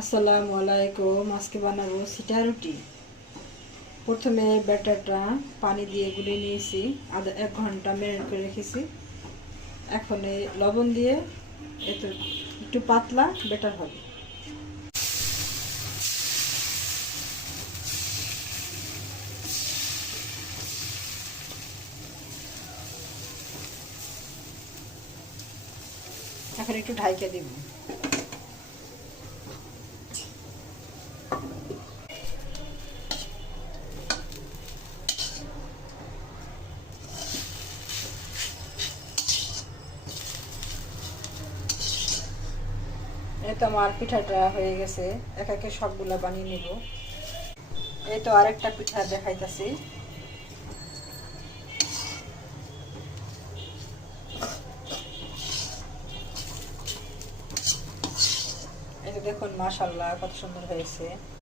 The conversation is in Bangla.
আসসালামু আলাইকুম। আজকে বানাবো সিটা রুটি। প্রথমে ব্যাটারটা পানি দিয়ে গুলিয়ে নিয়েছি, আধা 1 ঘন্টা ম্যারিনেট করে রেখেছি। এখন লবণ দিয়ে একটু পাতলা ব্যাটার হবে। এখন একটু ঢাইকা দিব। এই তো আমার পিঠাটা হয়ে গেছে, একে সবগুলা বানিয়ে নেব। এই তো আরেকটা পিঠা দেখাইতেছি। এই তো দেখুন, মাশাআল্লাহ কত সুন্দর হয়েছে।